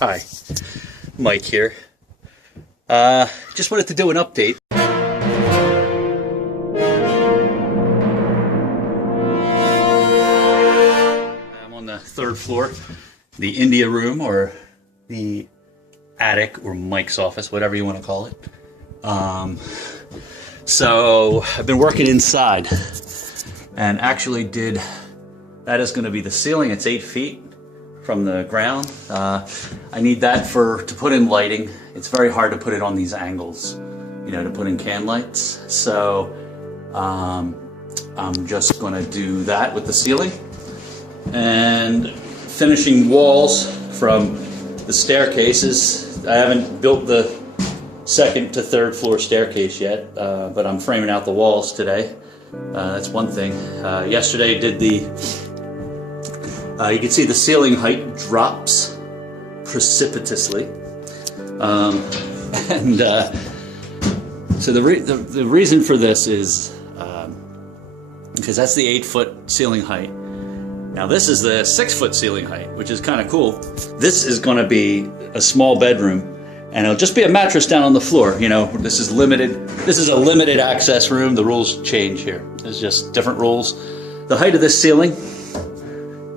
Hi, Mike here. Just wanted to do an update. I'm on the third floor, the India room, or the attic, or Mike's office, whatever you want to call it. So I've been working inside, and actually that is going to be the ceiling. It's 8 feet from the ground. I need that to put in lighting. It's very hard to put it on these angles, you know, to put in can lights. So I'm just going to do that with the ceiling, and finishing walls from the staircases. I haven't built the second to third floor staircase yet, but I'm framing out the walls today. That's one thing. Yesterday did you can see the ceiling height drops precipitously, so the reason for this is because that's the 8-foot ceiling height. Now this is the 6-foot ceiling height, which is kind of cool. This is going to be a small bedroom, and it'll just be a mattress down on the floor. You know, this is limited. This is a limited access room. The rules change here. There's just different rules. The height of this ceiling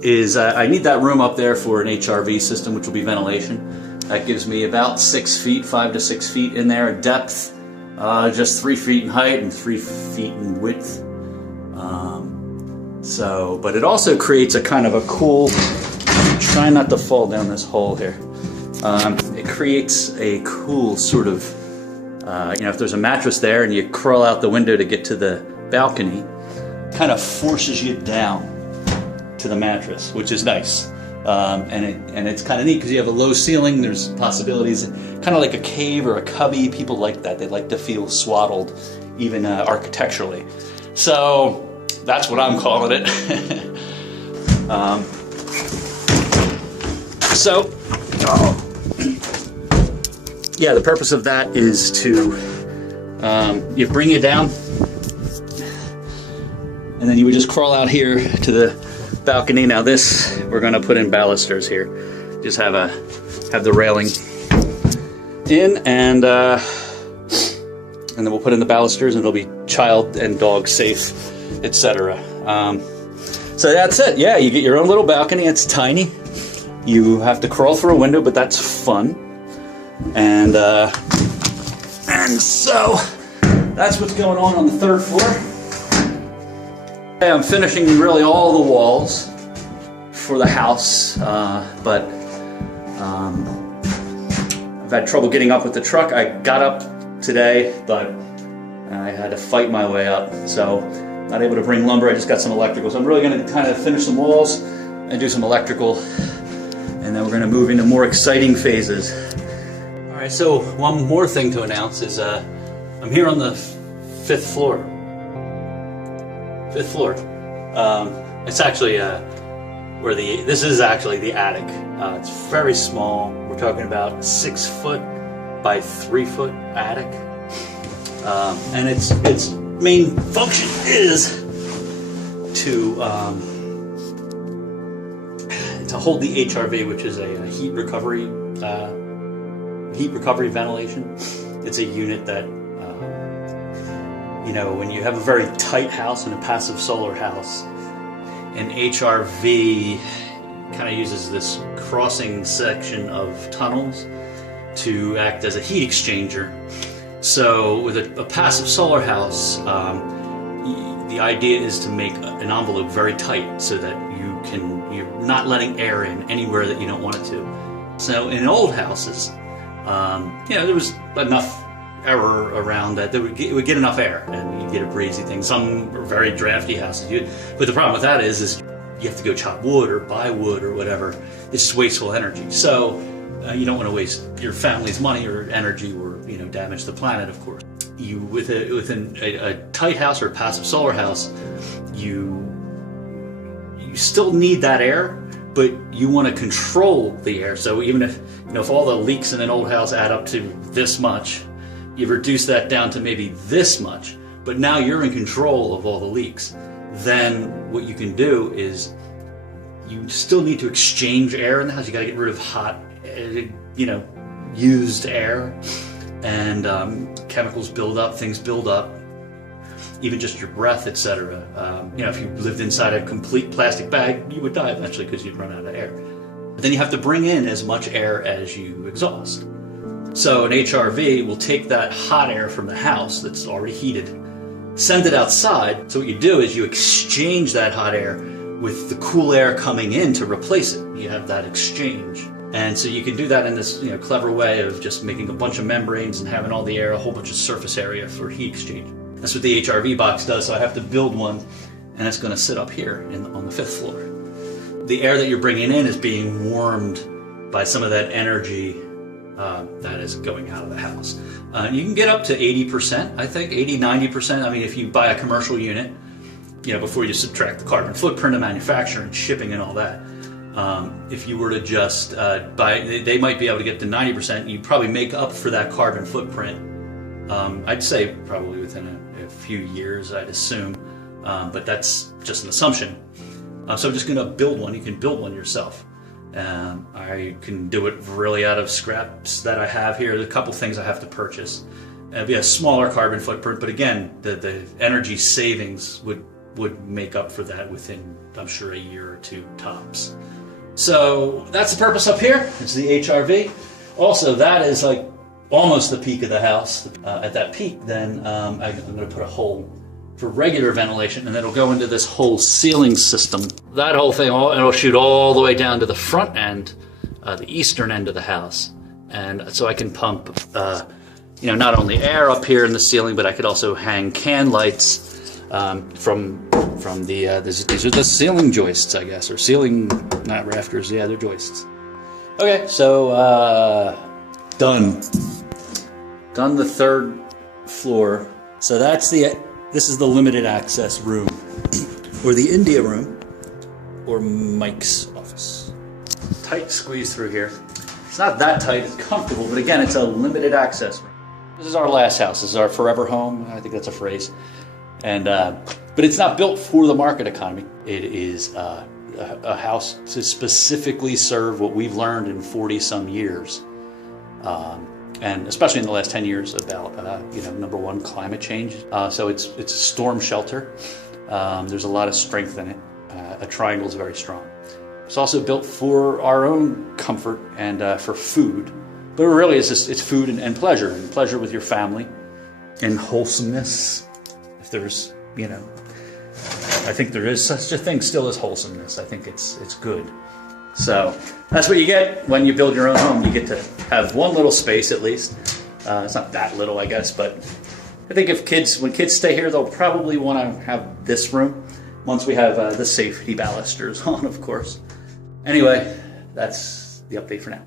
is, I need that room up there for an HRV system, which will be ventilation. That gives me about 6 feet, 5 to 6 feet in there. Depth, just 3 feet in height and 3 feet in width. But it also creates a kind of a cool, try not to fall down this hole here. It creates a cool sort of, you know, if there's a mattress there and you crawl out the window to get to the balcony, kind of forces you down to the mattress, which is nice. And it's kind of neat because you have a low ceiling. There's possibilities, kind of like a cave or a cubby. People like that. They like to feel swaddled, even architecturally. So that's what I'm calling it. Yeah, the purpose of that is to you bring it down, and then you would just crawl out here to the balcony. Now this, we're going to put in balusters here. Just have the railing in, and then we'll put in the balusters, and it'll be child and dog safe, etc. So that's it. Yeah, you get your own little balcony. It's tiny. You have to crawl through a window, but that's fun. And so that's what's going on the third floor. I'm finishing really all the walls for the house, but I've had trouble getting up with the truck. I got up today, but I had to fight my way up, so not able to bring lumber. I just got some electrical, so I'm really going to kind of finish some walls and do some electrical, and then we're going to move into more exciting phases. All right, so one more thing to announce is I'm here on the fifth floor. It's actually this is actually the attic. It's very small. We're talking about 6-foot by 3-foot attic, and its main function is to hold the HRV, which is a heat recovery ventilation. It's a unit that, you know, when you have a very tight house and a passive solar house, an HRV kind of uses this crossing section of tunnels to act as a heat exchanger. So with a passive solar house, the idea is to make an envelope very tight so that you're not letting air in anywhere that you don't want it to. So in old houses, you know, there was enough air around that it would get enough air, and you get a breezy thing. Some are very drafty houses, but the problem with that is you have to go chop wood or buy wood or whatever. It's just wasteful energy. So you don't want to waste your family's money or energy, or, you know, damage the planet, of course. Within a tight house or a passive solar house, you still need that air, but you want to control the air. So even if, you know, if all the leaks in an old house add up to this much, you reduce that down to maybe this much, but now you're in control of all the leaks. Then what you can do is, you still need to exchange air in the house. You got to get rid of hot you know, used air, and chemicals build up, things build up, even just your breath, etc. You know, if you lived inside a complete plastic bag, you would die eventually because you'd run out of air. But then you have to bring in as much air as you exhaust. So an HRV will take that hot air from the house that's already heated, send it outside. So what you do is you exchange that hot air with the cool air coming in to replace it. You have that exchange. And so you can do that in this, you know, clever way of just making a bunch of membranes and having all the air, a whole bunch of surface area for heat exchange. That's what the HRV box does. So I have to build one, and it's going to sit up here on the 5th floor. The air that you're bringing in is being warmed by some of that energy that is going out of the house. You can get up to 80%, I think, 80, 90%. I mean, if you buy a commercial unit, you know, before you subtract the carbon footprint of manufacturing, shipping, and all that. If you were to just buy, they might be able to get to 90%. You probably make up for that carbon footprint. I'd say probably within a few years, I'd assume, but that's just an assumption. So I'm just going to build one. You can build one yourself. I can do it really out of scraps that I have here. There's a couple things I have to purchase. It'd be a smaller carbon footprint, but again, the energy savings would make up for that within, I'm sure, a year or two tops. So that's the purpose up here. It's the HRV. Also, that is like almost the peak of the house. At that peak, then I'm going to put a hole for regular ventilation, and it'll go into this whole ceiling system. That whole thing, it'll shoot all the way down to the front end, the eastern end of the house. And so I can pump, you know, not only air up here in the ceiling, but I could also hang can lights from the, these are the ceiling joists, I guess, or ceiling, not rafters, yeah, they're joists. Okay, so done the 3rd floor. So that's this is the limited access room, or the India room, or Mike's office. Tight squeeze through here. It's not that tight, it's comfortable, but again, it's a limited access room. This is our last house. This is our forever home. I think that's a phrase. And but it's not built for the market economy. It is a house to specifically serve what we've learned in 40-some years. And especially in the last 10 years about, you know, number one, climate change. So it's a storm shelter. There's a lot of strength in it. A triangle is very strong. It's also built for our own comfort and for food. But really it's food and pleasure with your family, and wholesomeness. If there's, you know, I think there is such a thing still as wholesomeness. I think it's good. So that's what you get when you build your own home. You get to have one little space at least. It's not that little, I guess, but I think when kids stay here, they'll probably want to have this room once we have the safety balusters on, of course. Anyway, that's the update for now.